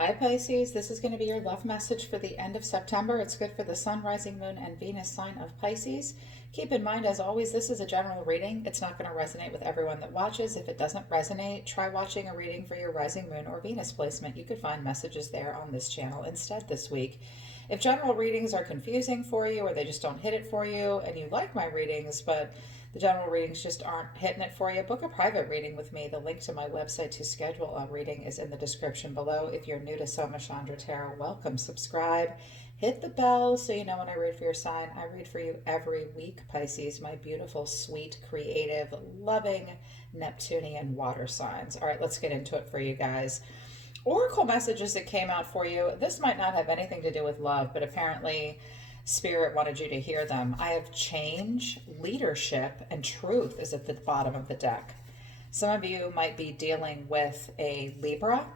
Hi Pisces, this is going to be your love message for the end of September. It's good for the Sun, Rising Moon, and Venus sign of Pisces. Keep in mind, as always, this is a general reading. It's not going to resonate with everyone that watches. If it doesn't resonate, try watching a reading for your Rising Moon or Venus placement. You could find messages there on this channel instead this week. If general readings are confusing for you or they just don't hit it for you and you like my readings, but the general readings just aren't hitting it for you, book a private reading with me. The link to my website to schedule a reading is in the description below. If you're new to Soma Chandra Tarot, welcome, subscribe, hit the bell so you know when I read for your sign. I read for you every week, Pisces, my beautiful, sweet, creative, loving Neptunian water signs. All right, let's get into it for you guys. Oracle messages that came out for you. This might not have anything to do with love, but apparently Spirit wanted you to hear them. I have change, leadership, and truth is at the bottom of the deck. Some of you might be dealing with a Libra,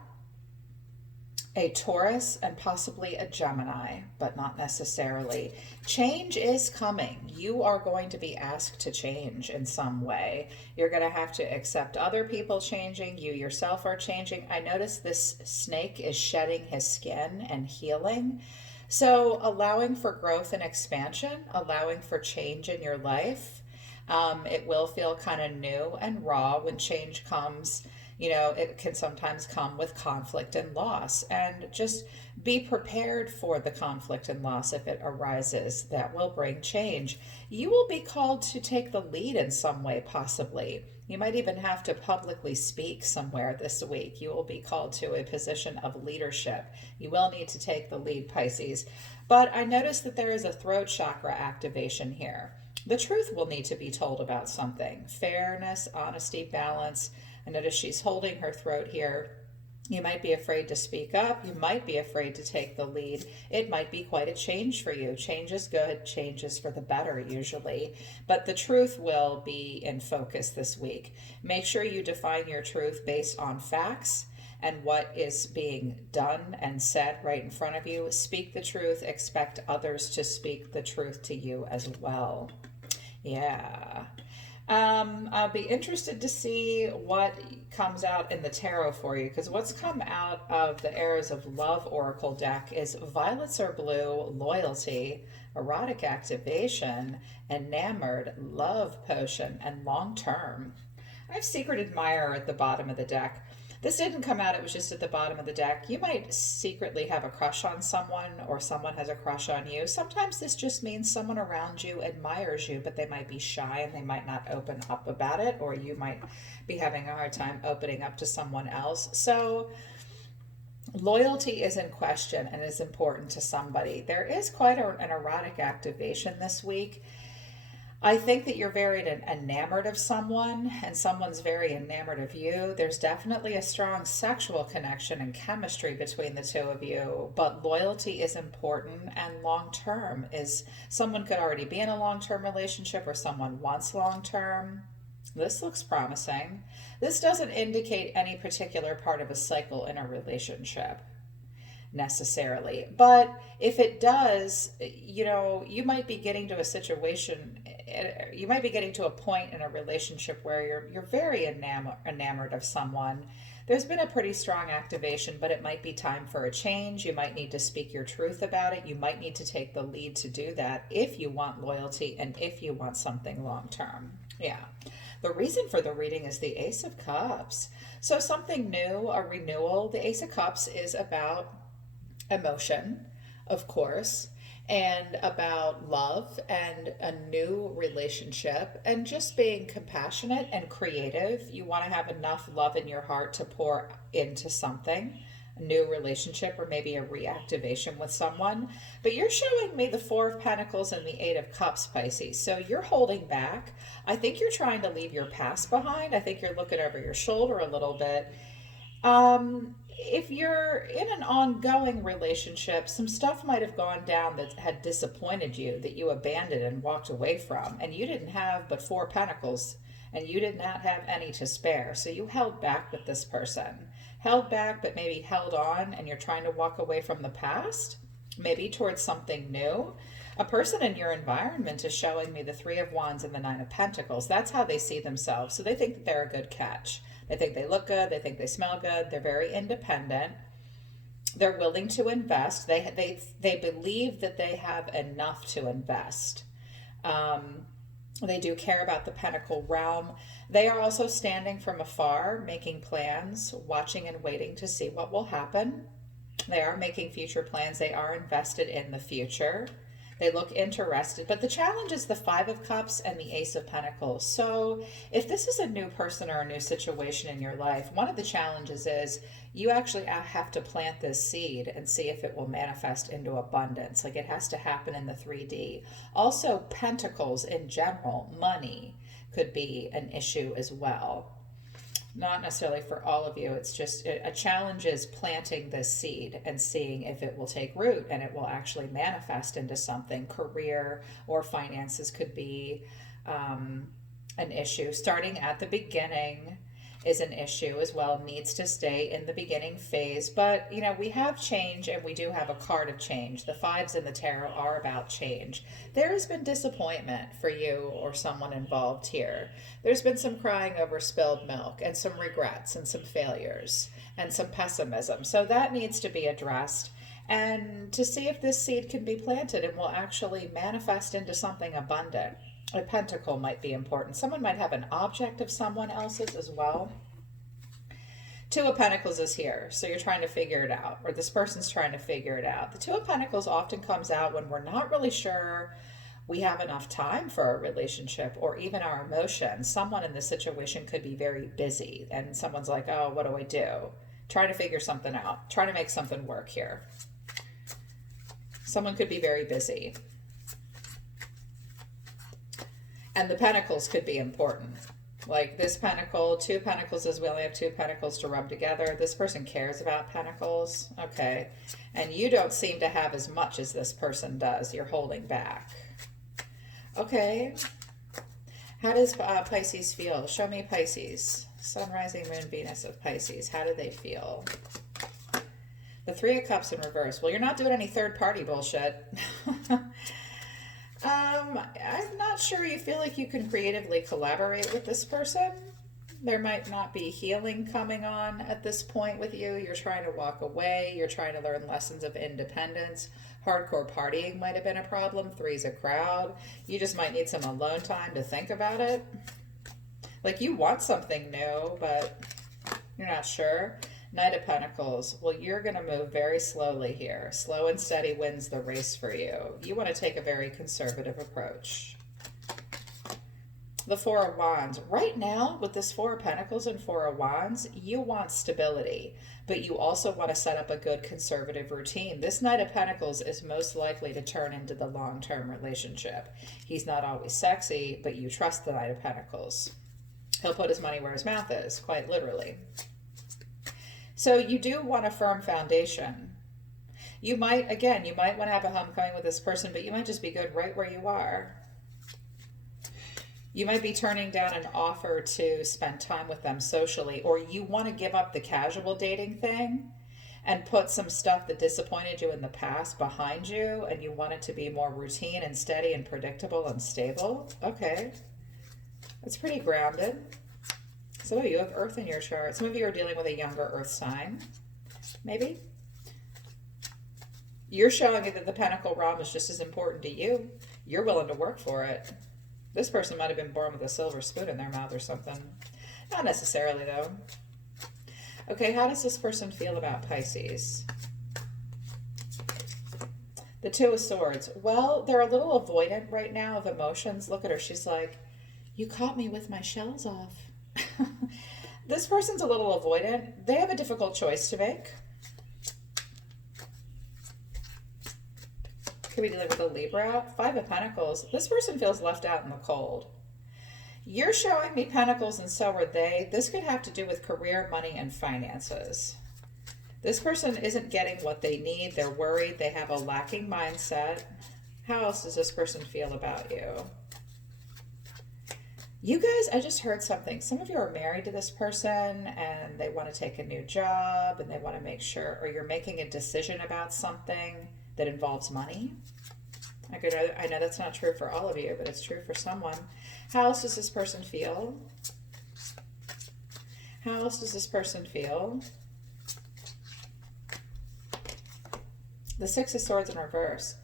a Taurus, and possibly a Gemini, but not necessarily. Change is coming. You are going to be asked to change in some way. You're going to have to accept other people changing. You yourself are changing. I notice this snake is shedding his skin and healing. So allowing for growth and expansion, allowing for change in your life. It will feel kind of new and raw when change comes. You know, it can sometimes come with conflict and loss, and just be prepared for the conflict and loss if it arises. That will bring change. You will be called to take the lead in some way, possibly. You might even have to publicly speak somewhere this week. You will be called to a position of leadership. You will need to take the lead, Pisces. But I notice that there is a throat chakra activation here. The truth will need to be told about something. Fairness, honesty, balance. I notice she's holding her throat here. You might be afraid to speak up. You might be afraid to take the lead. It might be quite a change for you. Change is good. Change is for the better usually. But the truth will be in focus this week. Make sure you define your truth based on facts and what is being done and said right in front of you. Speak the truth. Expect others to speak the truth to you as well. Yeah. I'll be interested to see what comes out in the tarot for you, because what's come out of the Eras of Love Oracle deck is violets are blue, loyalty, erotic activation, enamored, love potion, and long term. I have secret admirer at the bottom of the deck. This didn't come out, it was just at the bottom of the deck. You might secretly have a crush on someone, or someone has a crush on you. Sometimes this just means someone around you admires you, but they might be shy and they might not open up about it, or you might be having a hard time opening up to someone else. So loyalty is in question and is important to somebody. There is quite an erotic activation this week. I think that you're very enamored of someone and someone's very enamored of you. There's definitely a strong sexual connection and chemistry between the two of you, but loyalty is important, and long term is someone could already be in a long term relationship or someone wants long term. This looks promising. This doesn't indicate any particular part of a cycle in a relationship necessarily. But if it does, you know, you might be getting to a situation, you might be getting to a point in a relationship where you're very enamored of someone. There's been a pretty strong activation, but it might be time for a change. You might need to speak your truth about it. You might need to take the lead to do that if you want loyalty and if you want something long term. Yeah. The reason for the reading is the Ace of Cups. So something new, a renewal. The Ace of Cups is about emotion, of course, and about love and a new relationship and just being compassionate and creative. You want to have enough love in your heart to pour into something, a new relationship, or maybe a reactivation with someone. But you're showing me the Four of Pentacles and the Eight of Cups, Pisces. So you're holding back. I think you're trying to leave your past behind. I think you're looking over your shoulder a little bit. If you're in an ongoing relationship, some stuff might have gone down that had disappointed you, that you abandoned and walked away from, and you didn't have but Four Pentacles, and you did not have any to spare. So you held back with this person. Held back, but maybe held on, and you're trying to walk away from the past, maybe towards something new. A person in your environment is showing me the Three of Wands and the Nine of Pentacles. That's how they see themselves. So they think that they're a good catch. They think they look good. They think they smell good. They're very independent. They're willing to invest. They believe that they have enough to invest. They do care about the Pentacle realm. They are also standing from afar, making plans, watching and waiting to see what will happen. They are making future plans. They are invested in the future. They look interested. But the challenge is the Five of Cups and the Ace of Pentacles. So if this is a new person or a new situation in your life, one of the challenges is you actually have to plant this seed and see if it will manifest into abundance. Like it has to happen in the 3D. Also, pentacles in general, money, could be an issue as well. Not necessarily for all of you. It's just a challenge is planting this seed and seeing if it will take root and it will actually manifest into something. Career or finances could be an issue. Starting at the beginning is an issue as well. Needs to stay in the beginning phase. But, you know, we have change and we do have a card of change. The fives in the tarot are about change. There has been disappointment for you or someone involved here. There's been some crying over spilled milk and some regrets and some failures and some pessimism. So that needs to be addressed. And to see if this seed can be planted and will actually manifest into something abundant. A pentacle might be important. Someone might have an object of someone else's as well. Two of Pentacles is here, so you're trying to figure it out, or this person's trying to figure it out. The Two of Pentacles often comes out when we're not really sure we have enough time for our relationship or even our emotions. Someone in this situation could be very busy, and someone's like, oh, what do I do? Trying to figure something out, trying to make something work here. Someone could be very busy. And the pentacles could be important. Like this pentacle, Two Pentacles is we only have two pentacles to rub together. This person cares about pentacles. Okay. And you don't seem to have as much as this person does. You're holding back. Okay. How does Pisces feel? Show me Pisces. Sun, rising, moon, Venus of Pisces. How do they feel? The Three of Cups in reverse. Well, you're not doing any third party bullshit. I'm not sure you feel like you can creatively collaborate with this person. There might not be healing coming on at this point with you. You're trying to walk away. You're trying to learn lessons of independence. Hardcore partying might have been a problem. Three's a crowd. You just might need some alone time to think about it. Like you want something new, but you're not sure. Knight of Pentacles. Well, you're going to move very slowly here. Slow and steady wins the race for you. You want to take a very conservative approach. The Four of Wands. Right now, with this Four of Pentacles and Four of Wands, you want stability, but you also want to set up a good conservative routine. This Knight of Pentacles is most likely to turn into the long-term relationship. He's not always sexy, but you trust the Knight of Pentacles. He'll put his money where his mouth is, quite literally. So you do want a firm foundation. You might, again, you might want to have a homecoming with this person, but you might just be good right where you are. You might be turning down an offer to spend time with them socially, or you want to give up the casual dating thing and put some stuff that disappointed you in the past behind you, and you want it to be more routine and steady and predictable and stable. Okay. That's pretty grounded. Some of you have Earth in your chart. Some of you are dealing with a younger Earth sign, maybe. You're showing me that the Pentacle realm is just as important to you. You're willing to work for it. This person might have been born with a silver spoon in their mouth or something. Not necessarily, though. Okay, how does this person feel about Pisces? The Two of Swords. Well, they're a little avoidant right now of emotions. Look at her. She's like, you caught me with my shells off. This person's a little avoidant. They have a difficult choice to make. Could be dealing with a Libra. Five of Pentacles. This person feels left out in the cold. You're showing me Pentacles and so are they. This could have to do with career, money, and finances. This person isn't getting what they need. They're worried. They have a lacking mindset. How else does this person feel about you? You guys, I just heard something. Some of you are married to this person and they want to take a new job and they want to make sure, or you're making a decision about something that involves money. I know that's not true for all of you, but it's true for someone. How else does this person feel? How else does this person feel? The Six of Swords in reverse.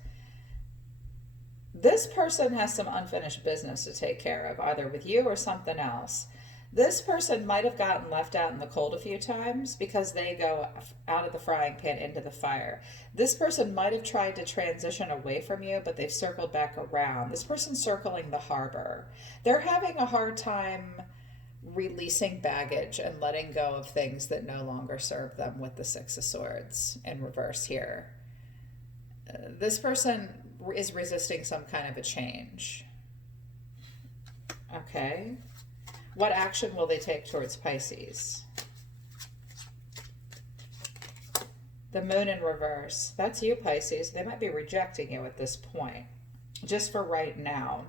This person has some unfinished business to take care of, either with you or something else. This person might have gotten left out in the cold a few times because they go out of the frying pan into the fire. This person might have tried to transition away from you, but they've circled back around. This person's circling the harbor. They're having a hard time releasing baggage and letting go of things that no longer serve them with the Six of Swords in reverse here. This person is resisting some kind of a change. Okay. What action will they take towards Pisces? The Moon in reverse. That's you, Pisces. They might be rejecting you at this point, just for right now.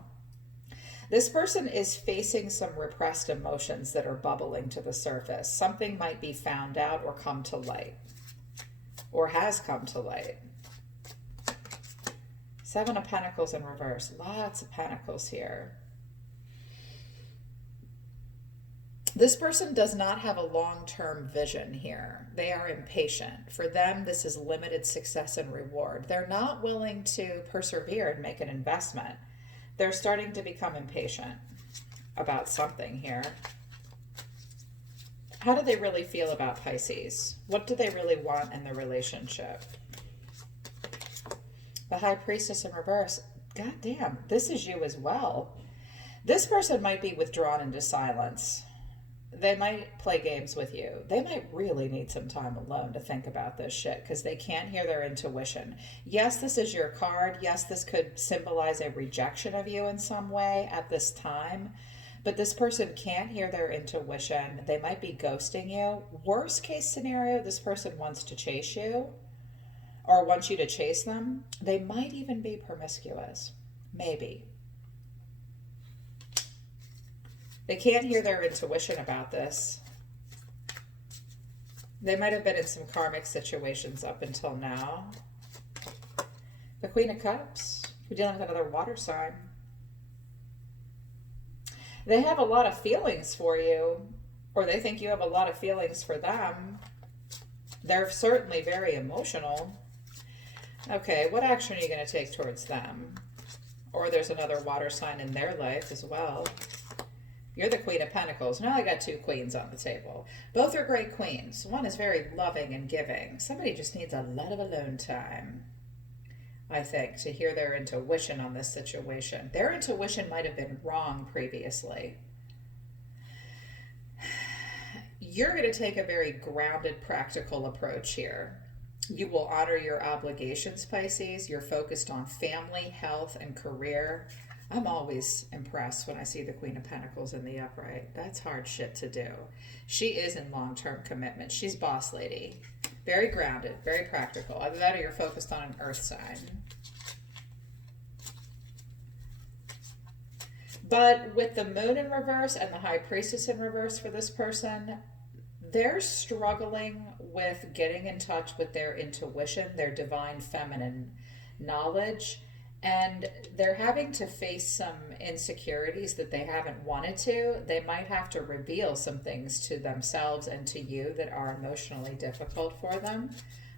This person is facing some repressed emotions that are bubbling to the surface. Something might be found out or come to light, or has come to light. Seven of Pentacles in reverse. Lots of Pentacles here. This person does not have a long-term vision here. They are impatient. For them, this is limited success and reward. They're not willing to persevere and make an investment. They're starting to become impatient about something here. How do they really feel about Pisces? What do they really want in the relationship? The High Priestess in reverse. God damn, this is you as well. This person might be withdrawn into silence. They might play games with you. They might really need some time alone to think about this shit because they can't hear their intuition. Yes, this is your card. Yes, this could symbolize a rejection of you in some way at this time. But this person can't hear their intuition. They might be ghosting you. Worst case scenario, this person wants to chase you or wants you to chase them. They might even be promiscuous. Maybe. They can't hear their intuition about this. They might have been in some karmic situations up until now. The Queen of Cups. We're dealing with another water sign. They have a lot of feelings for you, or they think you have a lot of feelings for them. They're certainly very emotional. Okay, what action are you going to take towards them? Or there's another water sign in their life as well. You're the Queen of Pentacles. Now I got two queens on the table. Both are great queens. One is very loving and giving. Somebody just needs a lot of alone time, I think, to hear their intuition on this situation. Their intuition might have been wrong previously. You're going to take a very grounded, practical approach here. You will honor your obligations, Pisces. You're focused on family, health, and career. I'm always impressed when I see the Queen of Pentacles in the upright. That's hard shit to do. She is in long-term commitment. She's boss lady. Very grounded, very practical. Either that or you're focused on an earth sign. But with the Moon in reverse and the High Priestess in reverse for this person, they're struggling with getting in touch with their intuition, their divine feminine knowledge. And they're having to face some insecurities that they haven't wanted to. They might have to reveal some things to themselves and to you that are emotionally difficult for them.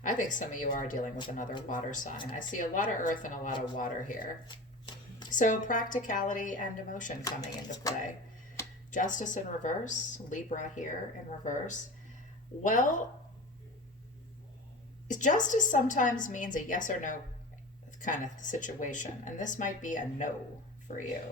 I think some of you are dealing with another water sign. I see a lot of earth and a lot of water here. So practicality and emotion coming into play. Justice in reverse, Libra here in reverse. Well, justice sometimes means a yes or no kind of situation, and this might be a no for you.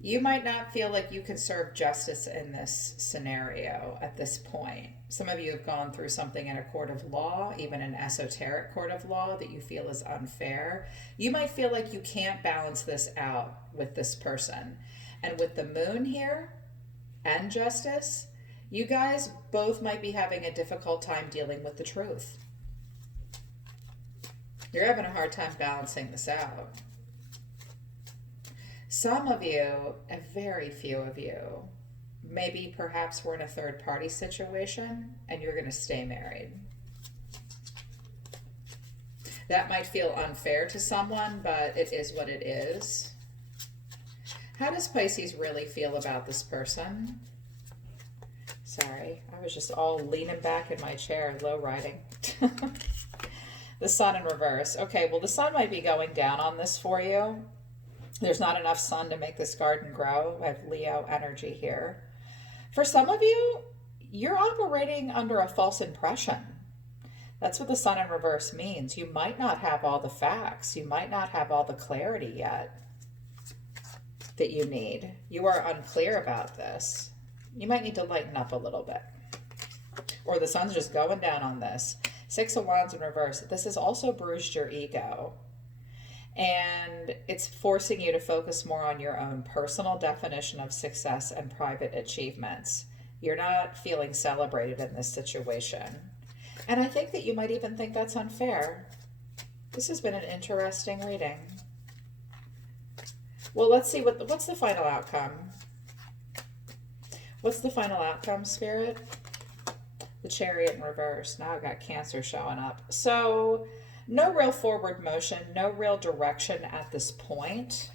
You might not feel like you can serve justice in this scenario at this point. Some of you have gone through something in a court of law, even an esoteric court of law, that you feel is unfair. You might feel like you can't balance this out with this person. And with the Moon here and justice, you guys both might be having a difficult time dealing with the truth. You're having a hard time balancing this out. Some of you, a very few of you, maybe perhaps we're in a third party situation and you're going to stay married. That might feel unfair to someone, but it is what it is. How does Pisces really feel about this person? Sorry, I was just all leaning back in my chair, low riding. The sun in reverse. Okay, well, the sun might be going down on this for you. There's not enough sun to make this garden grow. I have Leo energy here. For some of you, you're operating under a false impression. That's what the sun in reverse means. You might not have all the facts. You might not have all the clarity yet that you need. You are unclear about this. You might need to lighten up a little bit. Or the sun's just going down on this. Six of Wands in reverse. This has also bruised your ego. And it's forcing you to focus more on your own personal definition of success and private achievements. You're not feeling celebrated in this situation. And I think that you might even think that's unfair. This has been an interesting reading. Well, let's see what's the final outcome. What's the final outcome, Spirit? The Chariot in reverse. Now I've got Cancer showing up. So no real forward motion, no real direction at this point.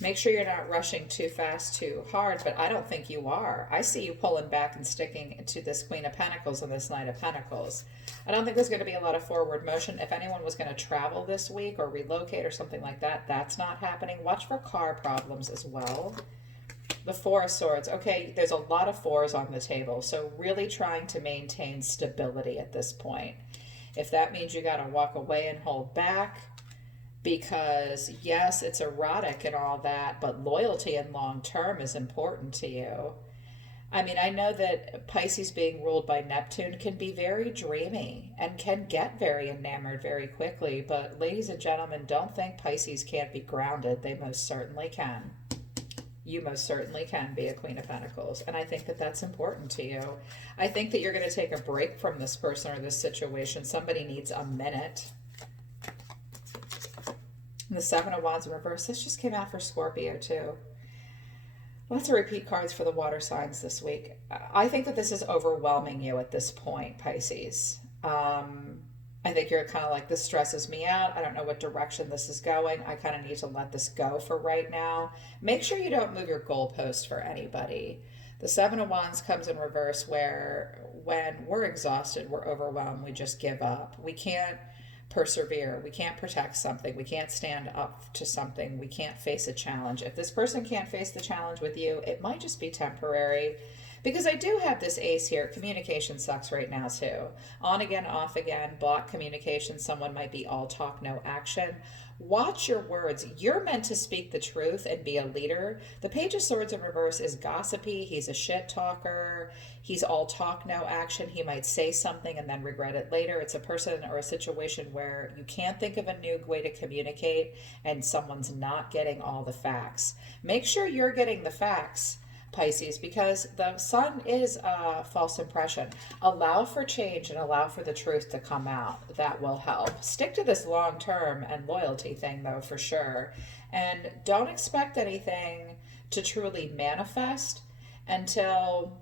Make sure you're not rushing too fast, too hard, but I don't think you are. I see you pulling back and sticking to this Queen of Pentacles and this Knight of Pentacles. I don't think there's going to be a lot of forward motion. If anyone was going to travel this week or relocate or something like that, that's not happening. Watch for car problems as well. The Four of Swords. Okay, there's a lot of fours on the table, so really trying to maintain stability at this point. If that means you got to walk away and hold back, because yes, it's erotic and all that, but loyalty and long term is important to you. I mean, I know that Pisces being ruled by Neptune can be very dreamy and can get very enamored very quickly, but ladies and gentlemen, don't think Pisces can't be grounded. They most certainly can. You most certainly can be a Queen of Pentacles, and I think that that's important to you. I think that you're going to take a break from this person or this situation. Somebody needs a minute. And the Seven of Wands in reverse. This just came out for Scorpio too. Lots of repeat cards for the water signs this week. I think that this is overwhelming you at this point, Pisces. I think you're kind of like, this stresses me out. I don't know what direction this is going. I kind of need to let this go for right now. Make sure you don't move your goalpost for anybody. The Seven of Wands comes in reverse, where when we're exhausted, we're overwhelmed, we just give up. We can't persevere. We can't protect something. We can't stand up to something. We can't face a challenge. If this person can't face the challenge with you, it might just be temporary. Because I do have this ace here. Communication sucks right now too. On again, off again, block communication. Someone might be all talk, no action. Watch your words. You're meant to speak the truth and be a leader. The Page of Swords in reverse is gossipy. He's a shit talker. He's all talk, no action. He might say something and then regret it later. It's a person or a situation where you can't think of a new way to communicate and someone's not getting all the facts. Make sure you're getting the facts, Pisces, because the sun is a false impression. Allow for change and allow for the truth to come out. That will help. Stick to this long term and loyalty thing though, for sure. And don't expect anything to truly manifest until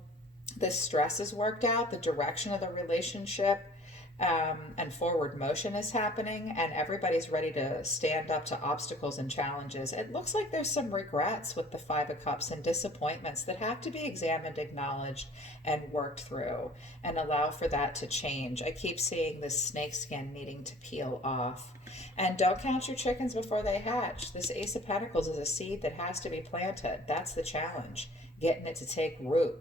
this stress is worked out, the direction of the relationship and forward motion is happening, and everybody's ready to stand up to obstacles and challenges. It looks like there's some regrets with the Five of Cups and disappointments that have to be examined, acknowledged, and worked through, and allow for that to change. I keep seeing this snake skin needing to peel off. And don't count your chickens before they hatch. This Ace of Pentacles is a seed that has to be planted. That's the challenge, getting it to take root.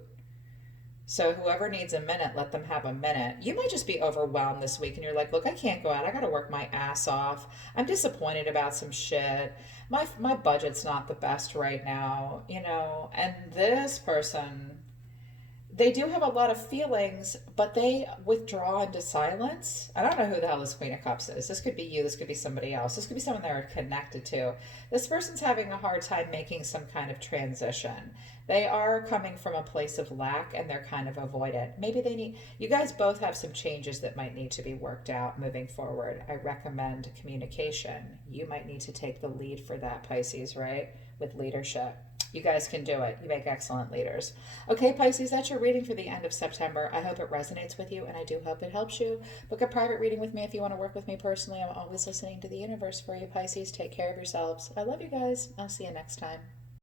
So whoever needs a minute, let them have a minute. You might just be overwhelmed this week and you're like, look, I can't go out. I got to work my ass off. I'm disappointed about some shit. My budget's not the best right now, you know. And this person, they do have a lot of feelings, but they withdraw into silence. I don't know who the hell this Queen of Cups is. This could be you. This could be somebody else. This could be someone they're connected to. This person's having a hard time making some kind of transition. They are coming from a place of lack and they're kind of avoidant. Maybe they need, you guys both have some changes that might need to be worked out moving forward. I recommend communication. You might need to take the lead for that, Pisces, right? With leadership. You guys can do it. You make excellent leaders. Okay, Pisces, that's your reading for the end of September. I hope it resonates with you, and I do hope it helps you. Book a private reading with me if you want to work with me personally. I'm always listening to the universe for you, Pisces. Take care of yourselves. I love you guys. I'll see you next time.